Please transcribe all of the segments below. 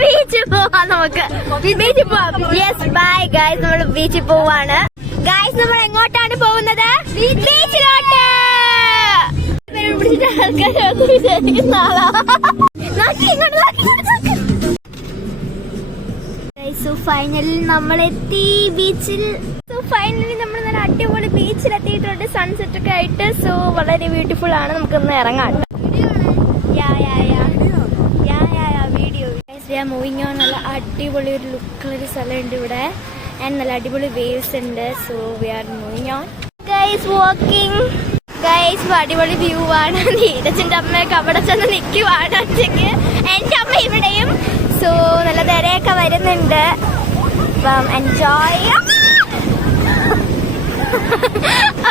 ബീച്ചിൽ പോവാം. നമുക്ക് ബീച്ചിൽ പോവാം. യെസ് ബൈ ഗൈസ്, നമ്മൾ ബീച്ചിൽ പോവാണ്. ഗൈസ് നമ്മൾ എങ്ങോട്ടാണ് പോകുന്നത്? ബീച്ചിലോട്ട്. ആൾക്കാരൊന്നും വിചാരിക്കുന്ന ആളാ. സോ ഫൈനലി നമ്മളെത്തി ബീച്ചിൽ. സോ ഫൈനലി നമ്മൾ നല്ല അടിപൊളി ബീച്ചിലെത്തിയിട്ടുണ്ട്, സൺസെറ്റ് ഒക്കെ ആയിട്ട്. സോ വളരെ ബ്യൂട്ടിഫുൾ ആണ്. നമുക്കൊന്ന് ഇറങ്ങാം. Video moving on. നല്ല അടിപൊളി ഒരു ലുക്കുള്ള സ്ഥലമുണ്ട് ഇവിടെ. ആൻഡ് നല്ല അടിപൊളി വേവ്സ് ഉണ്ട്. So we are moving on guys, walking. Guys അടിപൊളി വ്യൂ ആണ്. നീരജിന്റെ അമ്മയൊക്കെ അവിടെ ചെന്ന് നിൽക്കുവാണ് ഒറ്റയ്ക്ക്. എന്റെ അമ്മ ഇവിടെയും. സോ നല്ല തിരയൊക്കെ വരുന്നുണ്ട്. അപ്പം enjoy.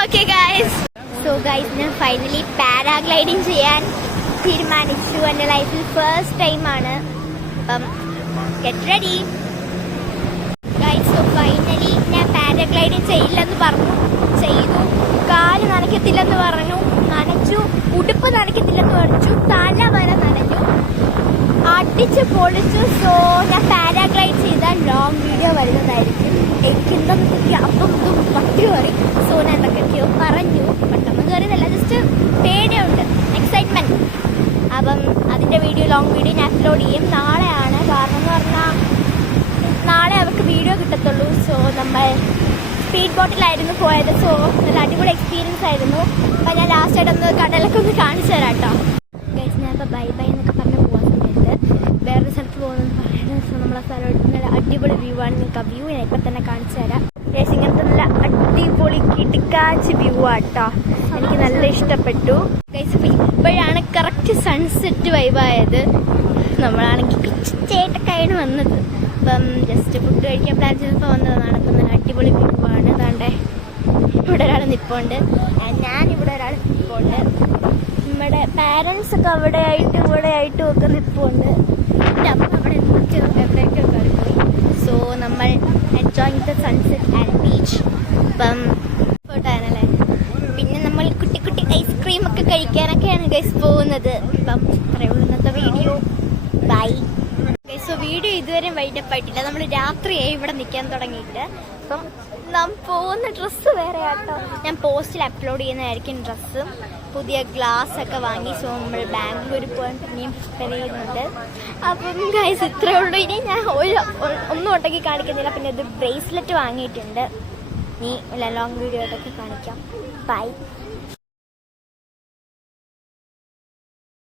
Okay guys. So guys ഞാൻ ഫൈനലി പാരാഗ്ലൈഡിങ് ചെയ്യാൻ തീരുമാനിച്ചു. എൻ്റെ ലൈഫിൽ ഫസ്റ്റ് ടൈമാണ്. അപ്പം get ready guys. So finally ഞാൻ പാരാഗ്ലൈഡിങ് ചെയ്യില്ലെന്ന് പറഞ്ഞു, ചെയ്തു. കാല് നനയ്ക്കത്തില്ലെന്ന് പറഞ്ഞു, നനച്ചു. ഉടുപ്പ് നനയ്ക്കത്തില്ലെന്ന് പറഞ്ഞു, തല വരെ നനഞ്ഞു. അടിച്ച് പൊളിച്ചു. സോ ഞാൻ പാരാഗ്ലൈഡ് ചെയ്താൽ ലോങ് വീഡിയോ വരുന്നതായിരിക്കും. എനിക്കെന്തെന്ന് അപ്പം ഇതും പട്ടി കയറി. സോ ഞാൻ എന്തൊക്കെയോ പറഞ്ഞു. പെട്ടെന്ന് കയറിയതല്ല, ജസ്റ്റ് പേടിയുണ്ട്, എക്സൈറ്റ്മെന്റ്. അപ്പം അതിൻ്റെ വീഡിയോ, ലോങ് വീഡിയോ ഞാൻ അപ്ലോഡ് ചെയ്യും. നാളെയാണ്. കാരണം എന്ന് പറഞ്ഞാൽ നാളെ അവർക്ക് വീഡിയോ കിട്ടത്തുള്ളൂ. സോ നമ്മൾ സ്പീഡ് ബോട്ടിലായിരുന്നു പോയത്. സോ നല്ല അടിപൊളി എക്സ്പീരിയൻസ് ആയിരുന്നു. അപ്പം ഞാൻ ലാസ്റ്റായിട്ടൊന്ന് കടലൊക്കെ ഒന്ന് കാണിച്ചു തരാം കേട്ടോ. ഗൈസ് ഞാനിപ്പോൾ ബൈ ബൈ എന്നൊക്കെ പറഞ്ഞ് പോകാൻ സമയത്ത് വേറൊരു സ്ഥലത്ത് പോകുന്നത് പറയുന്നത്. സോ നമ്മളെ സ്ഥലം നല്ല അടിപൊളി വ്യൂ ആണ്. നിങ്ങൾക്ക് ആ വ്യൂ ഞാൻ ഇപ്പം തന്നെ കാണിച്ചു തരാം. ഗൈസ് ഇങ്ങനത്തെ നല്ല അടിപൊളി കിടക്കാച്ച് വ്യൂ ആട്ടോ. എനിക്ക് നല്ല ഇഷ്ടപ്പെട്ടു. ഗൈസ് ഇപ്പോഴാണ് കറക്റ്റ് സൺസെറ്റ് വൈബായത്. നമ്മളാണെങ്കിൽ പിച്ചേട്ടൊക്കെയാണ് വന്നത്. അപ്പം ജസ്റ്റ് ഫുഡ് കഴിക്കാൻ പ്ലാൻ ചെയ്തപ്പോൾ വന്നതാണ്. അപ്പം നല്ല അടിപൊളി വ്യൂ ആണ്. അതാണ്ടേ ഇവിടെ ഒരാൾ നിൽപ്പുണ്ട്, ഞാനിവിടെ ഒരാൾ നിൽപ്പുണ്ട്. നമ്മുടെ പാരൻസ് ഒക്കെ അവിടെ ആയിട്ടും ഇവിടെ ആയിട്ടും ഒക്കെ നിൽപ്പുണ്ട്. എൻ്റെ അമ്മ അവിടെ എവിടെയൊക്കെ കയറിപ്പോയി. സോ നമ്മൾ enjoying the sunset and beach. അപ്പം ഫോട്ടോയാണല്ലേ. പിന്നെ നമ്മൾ കുട്ടി കുട്ടി ഐസ്ക്രീം ഒക്കെ കഴിക്കാനൊക്കെയാണ് ഗൈസ് പോകുന്നത്. അപ്പം അത്രയേ ഉള്ളൂ ഇന്നത്തെ വീഡിയോ. ബൈ. സോ വീഡിയോ ഇതുവരെ വൈൻഡപ്പായിട്ടില്ല. നമ്മൾ രാത്രിയായി ഇവിടെ നിൽക്കാൻ തുടങ്ങിയിട്ട്. അപ്പം നാം പോകുന്ന ഡ്രസ്സ് വേറെ ആട്ടോ. ഞാൻ പോസ്റ്റിൽ അപ്ലോഡ് ചെയ്യുന്നതായിരിക്കും ഡ്രസ്സ്. പുതിയ ഗ്ലാസ് ഒക്കെ വാങ്ങി. സോ നമ്മൾ ബാംഗ്ലൂർ പോകാൻ പിന്നെയും പ്രിപ്പയർ ചെയ്യുന്നുണ്ട്. അപ്പം ഗൈസ് ഇത്രയേ ഉള്ളൂ. ഇനി ഞാൻ ഒന്നും ഒട്ടക്കി കാണിക്കുന്നില്ല. പിന്നെ ഇത് ബ്രേസ്ലെറ്റ് വാങ്ങിയിട്ടുണ്ട്. നീ ലോങ് വീഡിയോ ആയിട്ടൊക്കെ കാണിക്കാം. ബൈ.